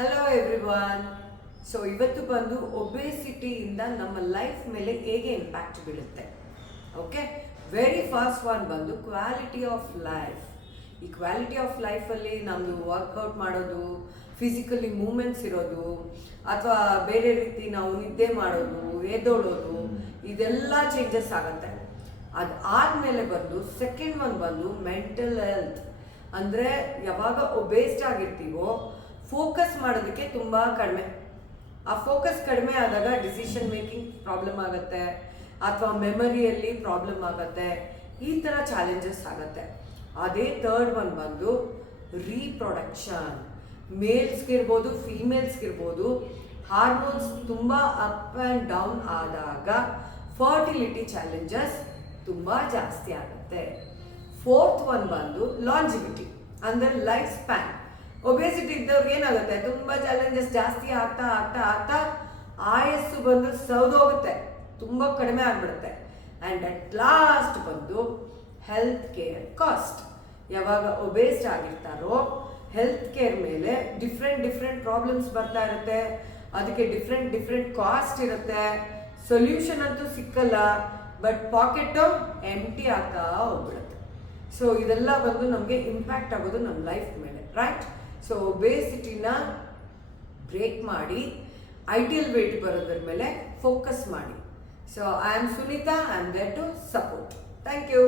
Hello everyone. So ಇವತ್ತು ಬಂದು ಒಬೇಸಿಟಿಯಿಂದ ನಮ್ಮ ಲೈಫ್ ಮೇಲೆ ಹೇಗೆ ಇಂಪ್ಯಾಕ್ಟ್ ಬೀಳುತ್ತೆ. ಓಕೆ, ವೆರಿ ಫಸ್ಟ್ ಒನ್ ಬಂದು ಕ್ವಾಲಿಟಿ ಆಫ್ ಲೈಫ್. ಈ ಕ್ವಾಲಿಟಿ ಆಫ್ ಲೈಫಲ್ಲಿ ನಮ್ಮದು ವರ್ಕೌಟ್ ಮಾಡೋದು, ಫಿಸಿಕಲಿ ಮೂಮೆಂಟ್ಸ್ ಇರೋದು, ಅಥವಾ ಬೇರೆ ರೀತಿ ನಾವು ನಿದ್ದೆ ಮಾಡೋದು, ಎದ್ದೋಳೋದು, ಇದೆಲ್ಲ ಚೇಂಜಸ್ ಆಗುತ್ತೆ. ಅದಾದಮೇಲೆ ಬಂದು ಸೆಕೆಂಡ್ ಒನ್ ಬಂದು ಮೆಂಟಲ್ ಹೆಲ್ತ್. ಅಂದರೆ ಯಾವಾಗ ಒಬೇಸ್ಡ್ ಆಗಿರ್ತೀವೋ ಫೋಕಸ್ ಮಾಡೋದಕ್ಕೆ ತುಂಬ ಕಡಿಮೆ. ಆ ಫೋಕಸ್ ಕಡಿಮೆ ಆದಾಗ ಡಿಸಿಷನ್ ಮೇಕಿಂಗ್ ಪ್ರಾಬ್ಲಮ್ ಆಗುತ್ತೆ, ಅಥವಾ ಮೆಮರಿಯಲ್ಲಿ ಪ್ರಾಬ್ಲಮ್ ಆಗುತ್ತೆ. ಈ ಥರ ಚಾಲೆಂಜಸ್ ಆಗುತ್ತೆ. ಅದೇ ಥರ್ಡ್ ಒನ್ ಬಂದು ರೀಪ್ರೊಡಕ್ಷನ್. ಮೇಲ್ಸ್ಗಿರ್ಬೋದು ಫೀಮೇಲ್ಸ್ಗಿರ್ಬೋದು ಹಾರ್ಮೋನ್ಸ್ ತುಂಬ ಅಪ್ ಆ್ಯಂಡ್ ಡೌನ್ ಆದಾಗ ಫರ್ಟಿಲಿಟಿ ಚಾಲೆಂಜಸ್ ತುಂಬ ಜಾಸ್ತಿ ಆಗುತ್ತೆ. ಫೋರ್ತ್ ಒನ್ ಬಂದು ಲಾಂಜಿವಿಟಿ, ಅಂದರೆ ಲೈಫ್ ಸ್ಪ್ಯಾನ್. ಒಬೇಸಿಟಿ ಇದ್ದವ್ರಿಗೆ ಏನಾಗುತ್ತೆ, ತುಂಬ ಚಾಲೆಂಜಸ್ ಜಾಸ್ತಿ ಆಗ್ತಾ ಆಗ್ತಾ ಆಗ್ತಾ ಆಯಸ್ಸು ಬಂದು ಸೌದೋಗುತ್ತೆ, ತುಂಬ ಕಡಿಮೆ ಆಗಿಬಿಡುತ್ತೆ. ಆ್ಯಂಡ್ ಅಟ್ ಲಾಸ್ಟ್ ಬಂದು ಹೆಲ್ತ್ ಕೇರ್ ಕಾಸ್ಟ್. ಯಾವಾಗ ಒಬೇಸ್ಡ್ ಆಗಿರ್ತಾರೋ ಹೆಲ್ತ್ ಕೇರ್ ಮೇಲೆ ಡಿಫ್ರೆಂಟ್ ಪ್ರಾಬ್ಲಮ್ಸ್ ಬರ್ತಾ ಇರುತ್ತೆ. ಅದಕ್ಕೆ ಡಿಫ್ರೆಂಟ್ ಕಾಸ್ಟ್ ಇರುತ್ತೆ. ಸೊಲ್ಯೂಷನ್ ಅಂತೂ ಸಿಕ್ಕಲ್ಲ, ಬಟ್ ಪಾಕೆಟು ಎಂಟಿ ಆಗ್ತಾ ಹೋಗ್ಬಿಡುತ್ತೆ. ಸೊ ಇದೆಲ್ಲ ಬಂದು ನಮಗೆ ಇಂಪ್ಯಾಕ್ಟ್ ಆಗೋದು ನಮ್ಮ ಲೈಫ್ ಮೇಲೆ, ರೈಟ್? ಸೊ ಒಬೇಸಿಟಿನ ಬ್ರೇಕ್ ಮಾಡಿ ಐಡಿಯಲ್ ವೇಟ್ ಬರೋದ್ರ ಮೇಲೆ ಫೋಕಸ್ ಮಾಡಿ. So I am Sunita, I am there to support. Thank you.